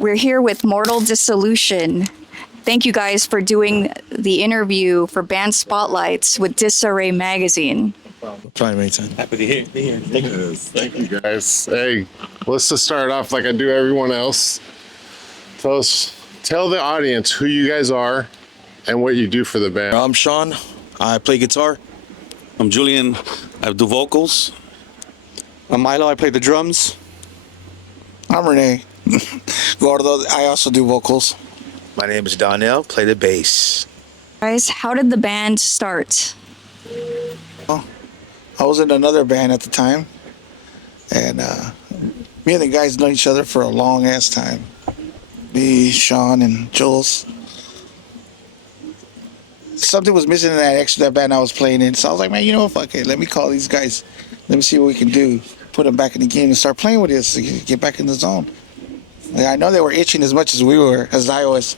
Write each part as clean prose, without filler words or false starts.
We're here with Mortal Dissolution. Thank you guys for doing the interview for Band Spotlights with Disarray magazine. Probably makes sense. Happy to be here. Thank you. Yes, thank you guys. Hey, let's just start off like I do everyone else. Tell the audience who you guys are and what you do for the band. I'm Sean. I play guitar. I'm Julian. I do vocals. I'm Milo. I play the drums. I'm Renee. Gordo. I also do vocals. My name is Donnell. Play the bass. Guys, how did the band start? I was in another band at the time, and me and the guys know each other for a long ass time. Me, Sean, and Jules. Something was missing in that band I was playing in, so I was like, man, you know what, fuck it, let me call these guys. Let me see what we can do. Put them back in the game and start playing with us, get back in the zone. And I know they were itching as much as we were, as I was.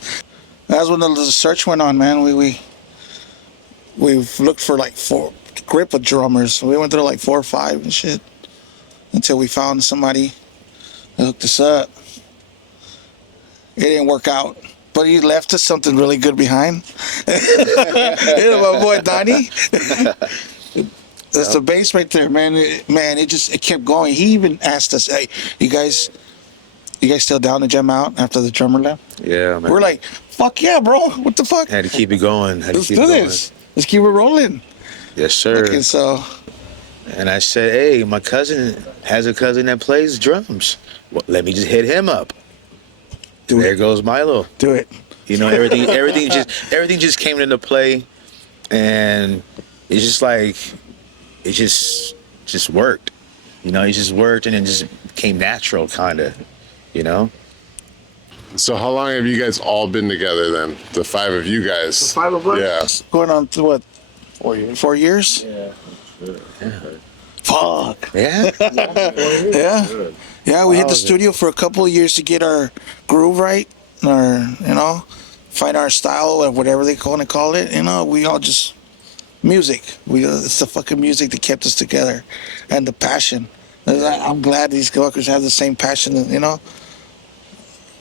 That's when the search went on, man. We've looked for like 4 grip of drummers. We went through like 4 or 5 and shit until we found somebody that hooked us up. It didn't work out, but he left us something really good behind. You know, my boy Donnie. That's the bass right there, man. It kept going. He even asked us, "Hey, you guys still down to jam out after the drummer left?" Yeah, man. We're like, "Fuck yeah, bro! What the fuck? Had to keep it going. Let's do this. Let's keep it rolling." Yes, sir. Okay, so. And I said, hey, my cousin has a cousin that plays drums. Well, let me just hit him up. There goes Milo. Do it. You know, everything just came into play, and it's just like it just worked. You know, it just worked, and it just came natural, kind of. You know. So how long have you guys all been together then? The 5 of you guys. The 5 of us? Yeah. Going on to what? 4 years. 4 years? Yeah. Fuck. Yeah. Yeah. Yeah, we hit the studio for a couple of years to get our groove right, find our style, or whatever they want to call it. You know, we all just music. It's the fucking music that kept us together, and the passion. I'm glad these workers have the same passion. You know.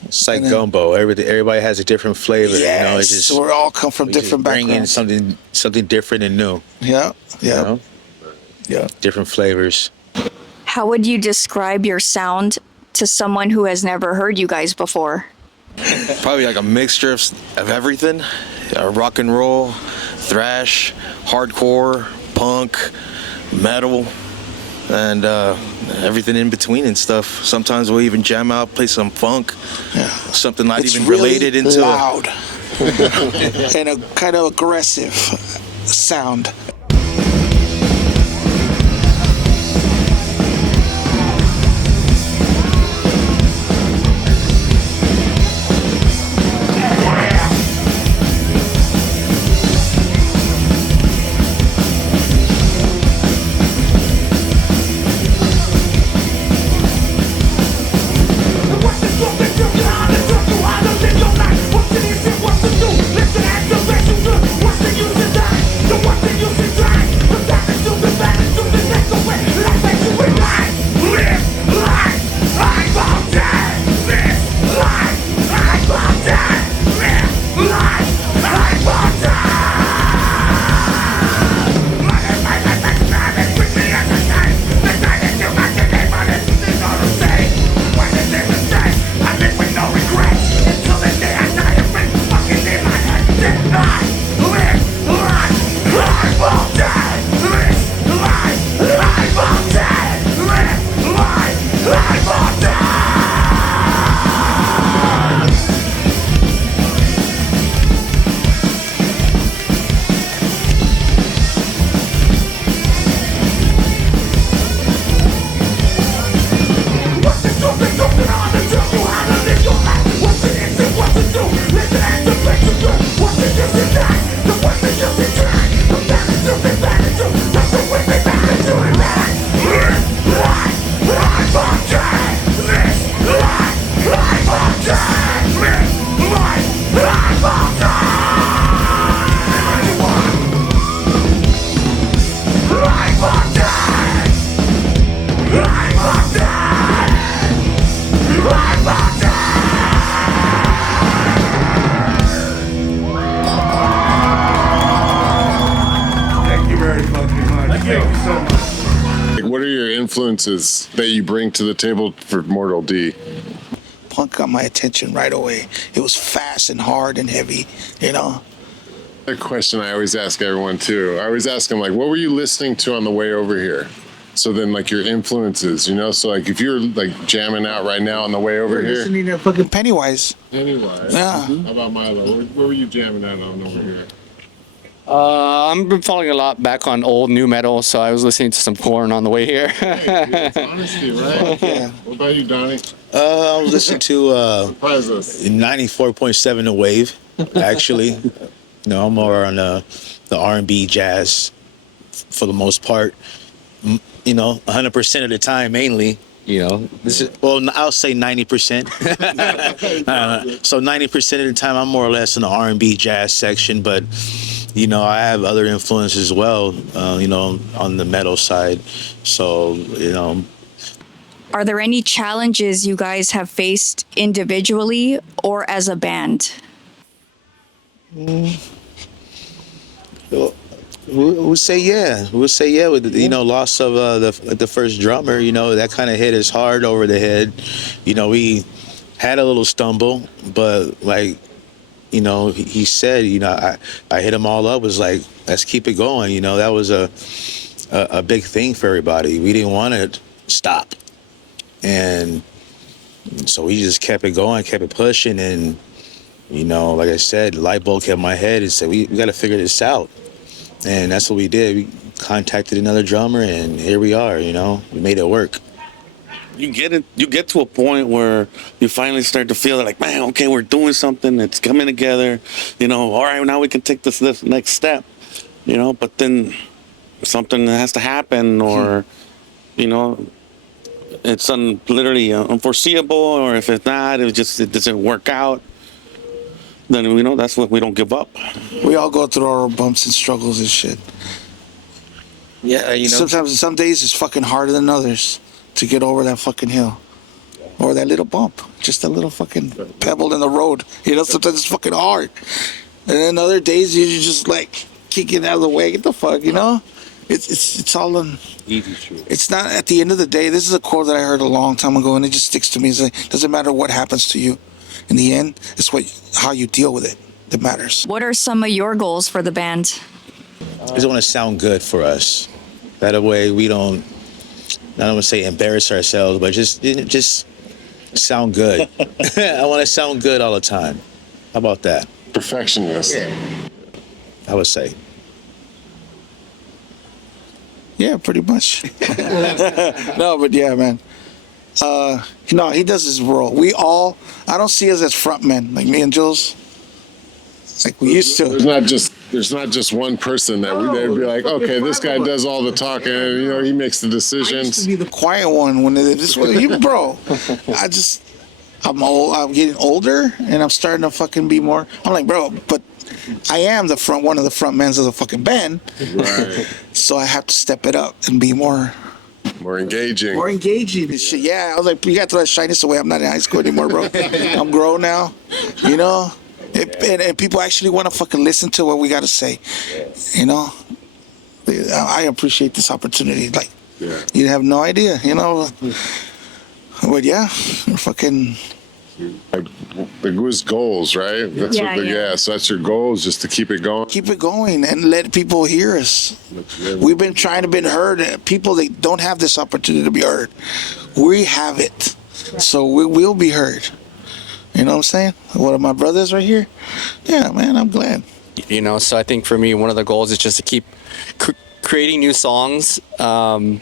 It's like gumbo. Everybody has a different flavor. Yes, you know, it's just, we all come from different backgrounds. Bring in something different and new. Yeah. Yeah. You know? Yeah. Different flavors. How would you describe your sound to someone who has never heard you guys before? Probably like a mixture of everything. Rock and roll, thrash, hardcore, punk, metal, and everything in between and stuff. Sometimes we'll even jam out, play some funk, something not It's even really related into loud and a kind of aggressive sound. What's the use of that? So what's the use of that? influences that you bring to the table for Mortal D? Punk got my attention right away. It was fast and hard and heavy, you know. A question I always ask everyone too. I always ask them like, what were you listening to on the way over here? So then like your influences, you know? So like if you're like jamming out right now on the way over here. Listening to fucking Pennywise. Pennywise. Yeah. How about Milo? Where were you jamming out on over here? I've been following a lot back on old new metal, so I was listening to some Korn on the way here. Hey, dude, it's honesty, right? Yeah. What about you, Donnie? I was listening to Surprise us. 94.7 The Wave, actually. You know, I'm more on the R&B jazz for the most part. You know, 100% of the time, mainly. You know, I'll say 90%. So 90% of the time, I'm more or less in the R&B jazz section, but you know, I have other influences as well. You know, on the metal side. So you know. Are there any challenges you guys have faced individually or as a band? We'll say yeah. We'll say yeah with the, you know, loss of the first drummer. You know, that kind of hit us hard over the head. You know, we had a little stumble, but like, you know, he said, you know, I hit them all up. Was like, let's keep it going. You know, that was a big thing for everybody. We didn't want to stop, and so we just kept it going, kept it pushing, and you know, like I said, the light bulb kept in my head and said, we got to figure this out. And that's what we did. We contacted another drummer, and here we are. You know, we made it work. You get to a point where you finally start to feel like, man, okay, we're doing something. It's coming together. You know, all right, now we can take this next step. You know, but then something has to happen, or you know, it's literally unforeseeable, or if it's not, it doesn't work out. Then you know that's what we don't give up. We all go through our bumps and struggles and shit. Yeah, you know. Sometimes, some days it's fucking harder than others to get over that fucking hill. Or that little bump. Just a little fucking pebble in the road. You know, sometimes it's fucking hard. And then other days you just like kick it out of the way. Get the fuck, you know? It's all in. Easy truth. It's not at the end of the day. This is a quote that I heard a long time ago, and it just sticks to me. It's like, doesn't matter what happens to you. In the end, it's how you deal with it that matters. What are some of your goals for the band? I just want to sound good for us. That way we don't, I don't want to say embarrass ourselves, but just sound good. I want to sound good all the time. How about that? Perfectionist. I would say. Yeah, pretty much. No, but yeah, man. No, he does his role. I don't see us as frontmen, like me and Jules. Like we used to. There's not just one person that they'd be like, okay, this guy does all the talking, you know, he makes the I used decisions. to be the quiet one when this was you, bro. I'm old. I'm getting older, and I'm starting to fucking be more. I'm like, bro, but I am one of the front men of the fucking band. Right. So I have to step it up and be more Engaging. More engaging and shit. Yeah, I was like, you got to throw that shyness away. I'm not in high school anymore, bro. I'm grown now, you know? And people actually want to fucking listen to what we got to say, you know? I appreciate this opportunity. Like, you have no idea, you know? But yeah, fucking... Like, it was goals, right? That's so that's your goal, is just to keep it going. Keep it going and let people hear us. We've been trying to be heard. People that don't have this opportunity to be heard, we have it. So we will be heard. You know what I'm saying? One of my brothers right here. Yeah, man, I'm glad. You know, so I think for me, one of the goals is just to keep creating new songs, and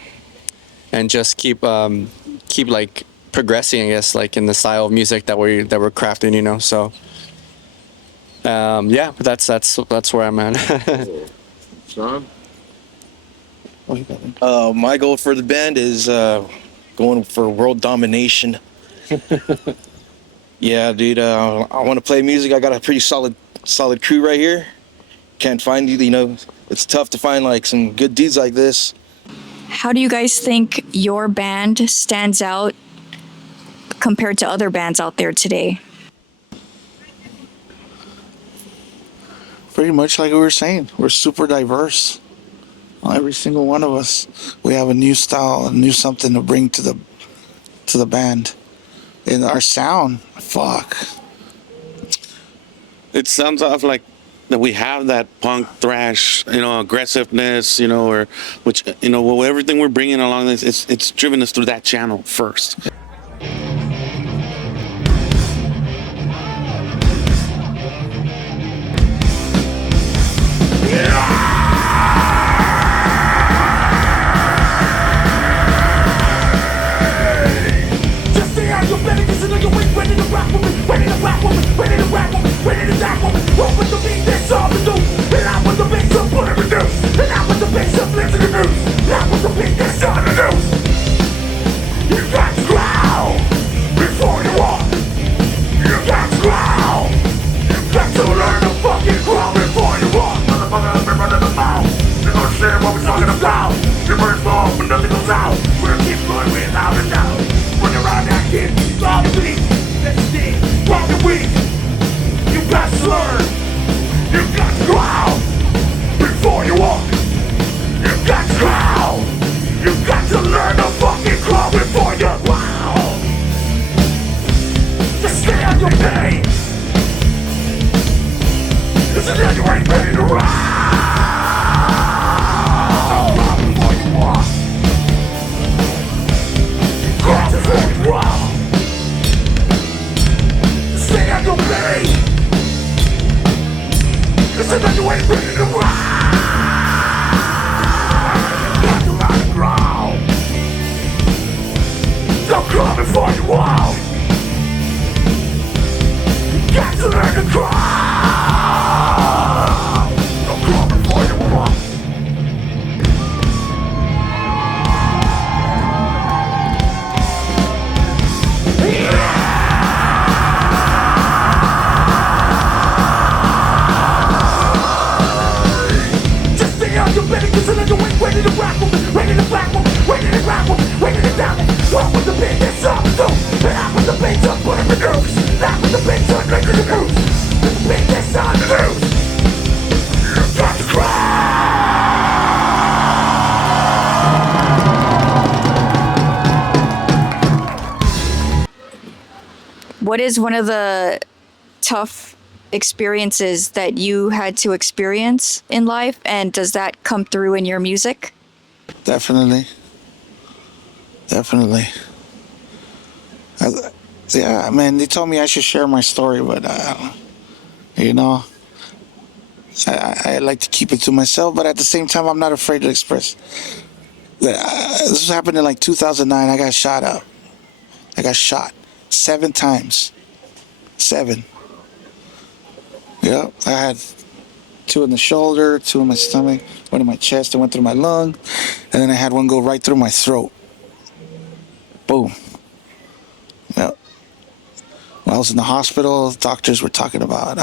just keep like progressing, I guess, like in the style of music that we're crafting, you know. So yeah, but that's where I'm at. Sean? My goal for the band is going for world domination. Yeah, dude. I want to play music. I got a pretty solid crew right here. Can't find you know. It's tough to find like some good dudes like this. How do you guys think your band stands out compared to other bands out there today? Pretty much like we were saying, we're super diverse. Every single one of us, we have a new style, a new something to bring to the band. And our sound, fuck. It sounds off like that we have that punk thrash, aggressiveness, or which, everything we're bringing along this, it's driven us through that channel first. What is one of the tough experiences that you had to experience in life, and does that come through in your music? Definitely. Yeah, man, they told me I should share my story, but, I like to keep it to myself, but at the same time, I'm not afraid to express. This happened in like 2009. I got shot up. I got shot 7 times. 7. Yep, I had 2 in the shoulder, 2 in my stomach, 1 in my chest, and went through my lung, and then I had one go right through my throat. Boom. Yep. When I was in the hospital, doctors were talking about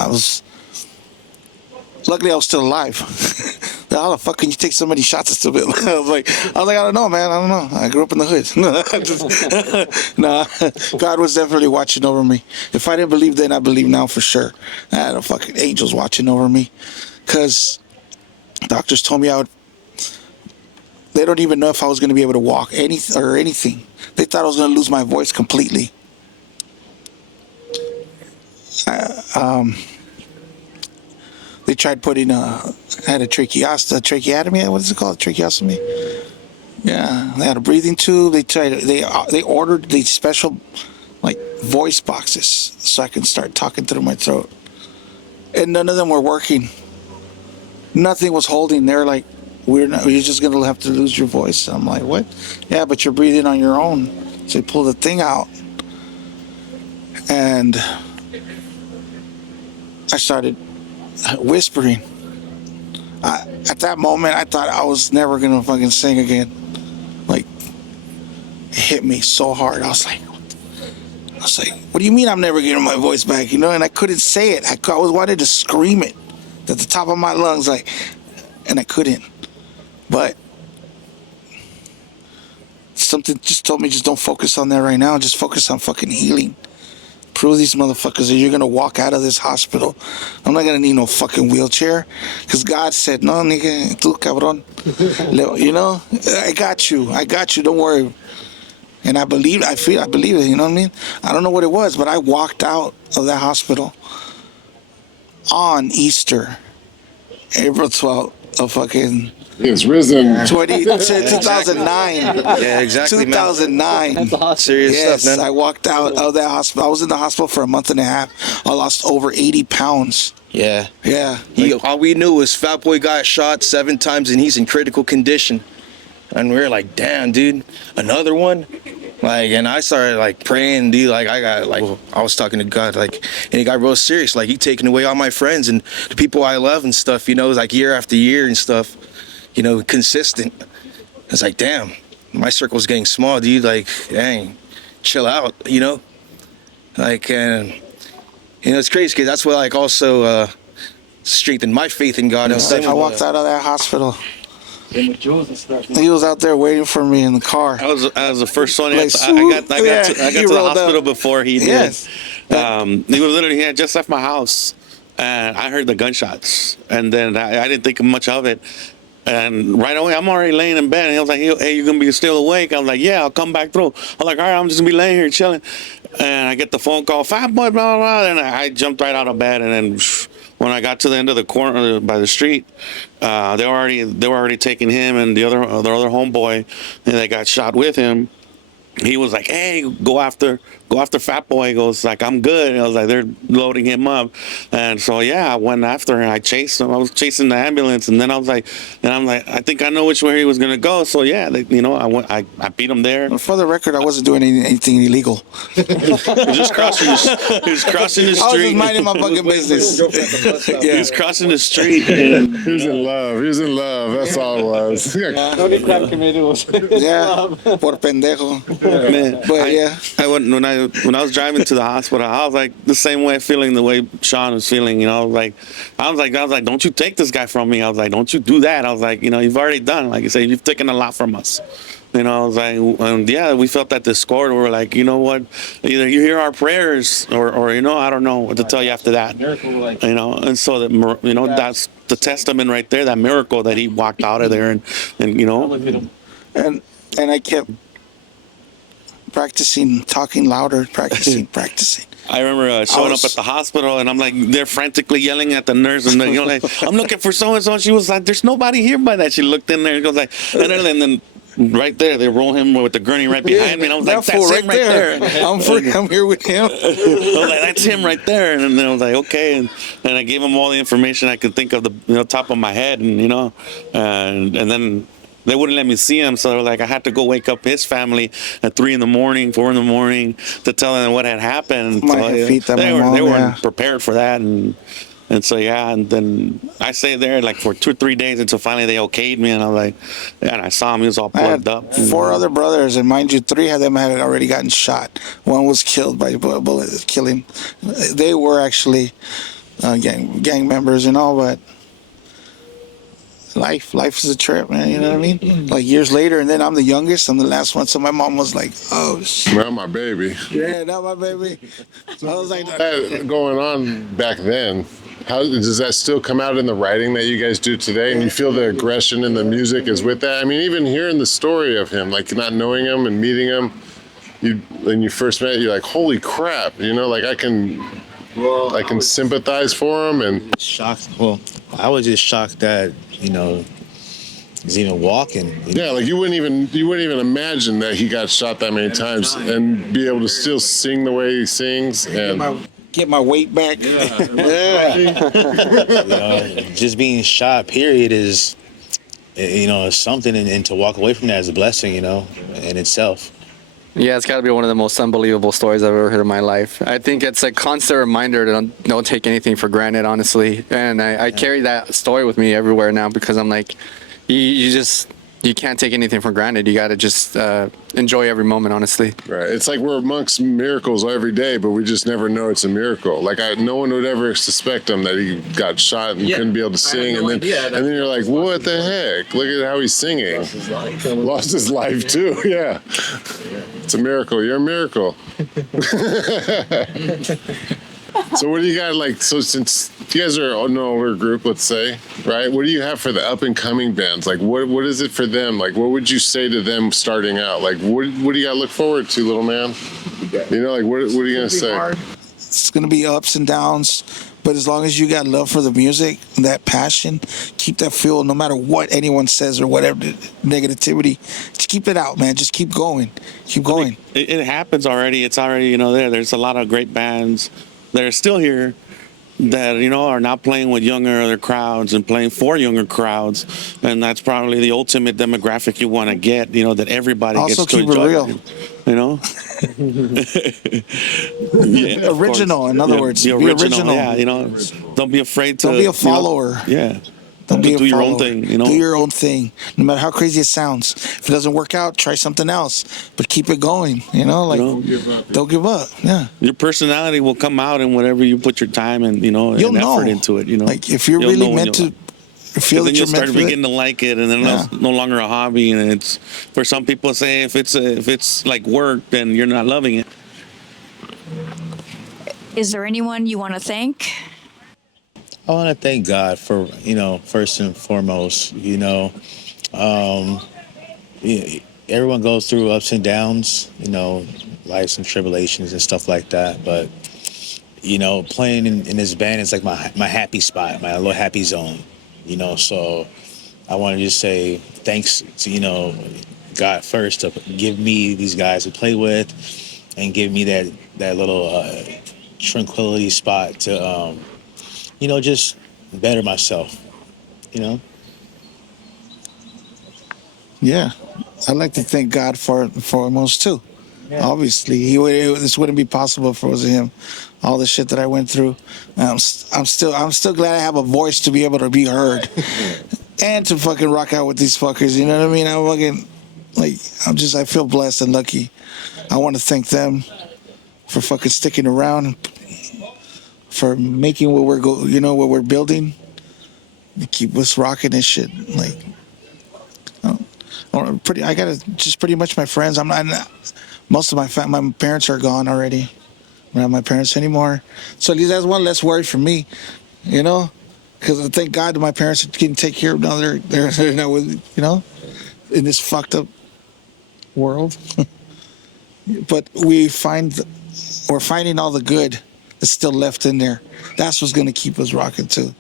luckily I was still alive. How the fuck can you take so many shots and still be alive? I was like, I don't know, man. I don't know. I grew up in the hood. Nah, God was definitely watching over me. If I didn't believe then, I believe now for sure. I had a fucking angels watching over me. Because doctors told me they don't even know if I was going to be able to walk anything. They thought I was going to lose my voice completely. They tried putting I had a tracheotomy. What is it called? Tracheostomy. Yeah, they had a breathing tube. They ordered these special like voice boxes so I can start talking through my throat, and none of them were working. Nothing was holding. They're like, you're just gonna have to lose your voice. I'm like, what? Yeah, but you're breathing on your own. So they pull the thing out, and I started whispering. At that moment, I thought I was never gonna fucking sing again. Like, it hit me so hard. I was like, what do you mean I'm never getting my voice back? And I couldn't say it. I always wanted to scream it at the top of my lungs, and I couldn't. But something just told me, just don't focus on that right now. Just focus on fucking healing. prove these motherfuckers that you're gonna walk out of this hospital. I'm not gonna need no fucking wheelchair, because God said, no, nigga, tú cabrón. You know, I got you, don't worry. And I believe it, you know what I mean? I don't know what it was, but I walked out of that hospital on Easter, April 12th of fucking It's risen. 2009. Yeah, exactly, 2009. That's awesome. Serious Yes, stuff, man. I walked out of that hospital. I was in the hospital for a month and a half. I lost over 80 pounds. Yeah. Yeah. All we knew was Fatboy got shot 7 times and he's in critical condition. And we were like, damn, dude, another one? Like, and I started like praying, dude, like I was talking to God, like, and it got real serious. Like, he taking away all my friends and the people I love and stuff, you know, like year after year and stuff, you know, consistent. It's like, damn, my circle's getting small, dude. Like, dang, chill out, you know? Like, and, you know, it's crazy because that's what, like, also strengthened my faith in God and stuff. I walked out of that hospital. He was out there waiting for me in the car. I was the first one. Like, I got to he the rolled hospital up. before he did. Yes. He had just left my house, and I heard the gunshots, and then I didn't think much of it. And right away, I'm already laying in bed, and he was like, "Hey, you gonna be still awake?" I was like, "Yeah, I'll come back through." I'm like, "All right, I'm just gonna be laying here chilling." And I get the phone call, "Fatboy, blah blah blah," and I jumped right out of bed, and then when I got to the end of the corner by the street, they were already taking him and the other homeboy, and they got shot with him. He was like, "Hey, go after Fatboy." He goes like, "I'm good." And I was like, "They're loading him up," and so yeah, I went after him. I chased him. I was chasing the ambulance, and then I'm like, I think I know which way he was gonna go. So yeah, I beat him there. For the record, I wasn't doing anything illegal. He was just crossing the I was just street. minding my fucking business. He was crossing the street. He was in love. He was in love. That's all it was. Yeah, por pendejo. Man, But yeah. when I was driving to the hospital, I was like the same way, feeling the way Sean was feeling. You know, I was like, "Don't you take this guy from me?" I was like, "Don't you do that?" I was like, "You know, you've already done. Like you say, you've taken a lot from us." You know, I was like, and yeah, we felt that discord. We were like, you know what? Either you hear our prayers, or you know, I don't know what to tell you after that. You know, and so that, you know, that's the testament right there, that miracle that he walked out of there, and you know, And I kept practicing, talking louder, practicing. I remember showing up at the hospital, and I'm like, they're frantically yelling at the nurse, and you know, like, "I'm looking for so and so." She was like, "There's nobody here by that." She looked in there and goes like, and then right there, they roll him with the gurney right behind me, and I was like, That fool "That's him right there." I'm here with him. I was like, "That's him right there," and then I was like, "Okay," and I gave him all the information I could think of, the top of my head, and you know, and then they wouldn't let me see him, so like I had to go wake up his family at 3 in the morning, 4 in the morning to tell them what had happened. So, they weren't prepared for that, and so yeah, and then I stayed there like for 2 or 3 days until finally they okayed me, and I was like, yeah, and I saw him, he was all plugged up. 4 other brothers, and mind you, 3 of them had already gotten shot. One was killed by a bullet, killing. They were actually gang members and all, but life is a trip, man. You know what I mean? Like years later, and then I'm the youngest. I'm the last one, so my mom was like, "Oh shit, Not my baby. yeah, not my baby." I was like, That going on back then, how does that still come out in the writing that you guys do today? And you feel the aggression in the music is with that? I mean, even hearing the story of him, like not knowing him and meeting him, when you first met, you're like, holy crap, you know, like I can sympathize for him. And Shocked. Well, I was just shocked that, you know, he's even walking. yeah, like you wouldn't even imagine that he got shot that many times and be able to still sing the way he sings and get my weight back. Yeah. You know, just being shot, period, is, you know, something, and to walk away from that is a blessing, you know, in itself. Yeah, it's got to be one of the most unbelievable stories I've ever heard in my life. I think it's a constant reminder to don't take anything for granted, honestly. And I carry that story with me everywhere now, because I'm like, you can't take anything for granted. You got to just enjoy every moment, honestly. right. It's like we're amongst miracles every day, but we just never know it's a miracle. Like no one would ever suspect him that he got shot and couldn't be able to sing, and then you're like, what the heck? Look at how he's singing. Lost his life too. Yeah. It's a miracle. You're a miracle. So what do you got, like, so since you guys are an older group, let's say, right? What do you have for the up and coming bands? Like, what is it for them? Like, what would you say to them starting out? Like, what do you got to look forward to, little man? You know, like, what are you going to say? Hard. It's going to be ups and downs, but as long as you got love for the music, that passion, keep that fuel no matter what anyone says or whatever negativity. Just keep it out, man. Just keep going. Keep going. It happens already. It's already, there. There's a lot of great bands that are still here that, are not playing with younger crowds and playing for younger crowds. And that's probably the ultimate demographic you want to get, that everybody Also gets to keep it enjoy. real. Yeah, original, in other words. Be Be original. original. Yeah, don't be afraid to. Don't be a follower. Don't be a do your own follower. thing. Do your own thing, no matter how crazy it sounds. If it doesn't work out, try something else, but keep it going. Don't give up. Yeah. Your personality will come out in whatever you put your time and You'll and know. effort into it. Like if you're really meant to feel then that you'll you're meant start for beginning to like it, and then it's no longer a hobby. And it's for some people say if it's like work, then you're not loving it. Is there anyone you want to thank? I want to thank God for, first and foremost, everyone goes through ups and downs, lives and tribulations and stuff like that. But, playing in this band is like my happy spot, my little happy zone, so I want to just say thanks to, God first to give me these guys to play with and give me that little tranquility spot to, just better myself, Yeah, I'd like to thank God foremost too. Yeah. Obviously, this wouldn't be possible if it wasn't him. All the shit that I went through, I'm still glad I have a voice to be able to be heard, and to fucking rock out with these fuckers. You know what I mean? I feel blessed and lucky. I want to thank them for fucking sticking around, for making what we're building, to keep us rocking and shit. I gotta just pretty much my friends. Most of my parents are gone already. I don't have my parents anymore, so at least that's one less worry for me, because thank God my parents can take care of now. They're not with in this fucked up world. But we're finding all the good that's still left in there. That's what's gonna keep us rocking too,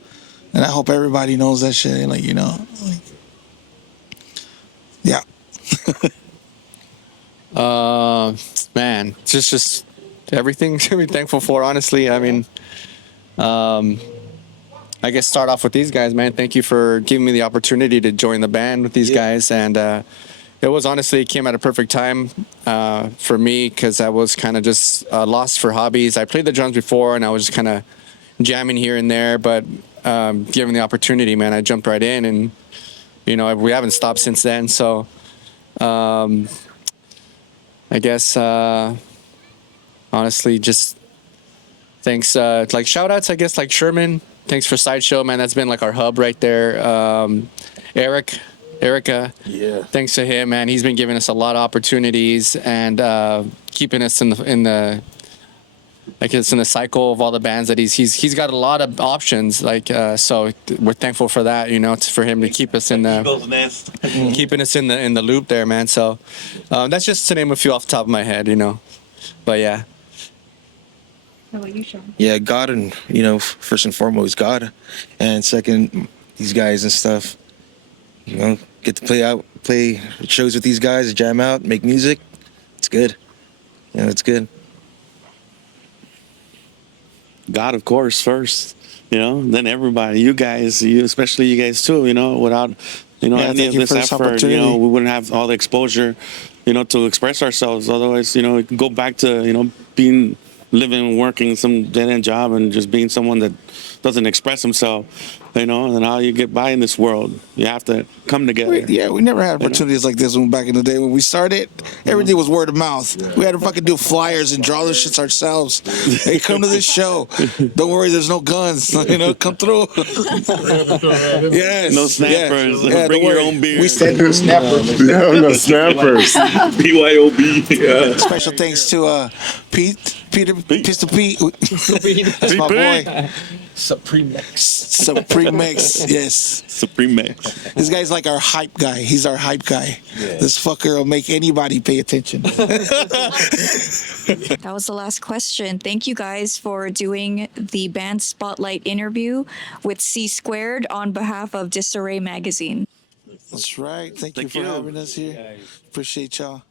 and I hope everybody knows that shit. Yeah. Man, just everything to be thankful for, honestly. I mean, I guess start off with these guys, man. Thank you for giving me the opportunity to join the band with these guys. And it came at a perfect time for me, because I was kind of just lost for hobbies. I played the drums before, and I was just kind of jamming here and there, but given the opportunity, man, I jumped right in, and we haven't stopped since then. So I guess honestly, just thanks, like shout-outs, I guess, like Sherman. Thanks for Sideshow, man. That's been like our hub right there. Erica. Yeah. Thanks to him, man. He's been giving us a lot of opportunities and keeping us in the cycle of all the bands that he's got a lot of options. So we're thankful for that, for him to keep us in the keeping us in the loop there, man. So that's just to name a few off the top of my head, But yeah. How about you, Sean? Yeah, God, and first and foremost God, and second these guys and stuff. Get to play shows with these guys, jam out, make music. It's good. It's good. God, of course, first, then everybody, especially you guys too, without, any of this effort, we wouldn't have all the exposure, to express ourselves. Otherwise, it can go back to, living, working some dead end job and just being someone that doesn't express himself, and how you get by in this world. You have to come together. We never had opportunities like this when back in the day when we started. Everything was word of mouth. We had to fucking do flyers and draw those shits ourselves. Hey, come to this show. Don't worry, there's no guns. Come through. Yes. No snappers. Yeah, Bring don't your worry. own beer. We said no snappers. No snappers. BYOB. Special thanks to Pistol Pete. That's my boy. Supreme Mix. Yes. Supreme Mix. This guy's like our hype guy. He's our hype guy. Yeah. This fucker will make anybody pay attention. That was the last question. Thank you guys for doing the band spotlight interview with C Squared on behalf of Disarray magazine. That's right. Thank you for having us here. Appreciate y'all.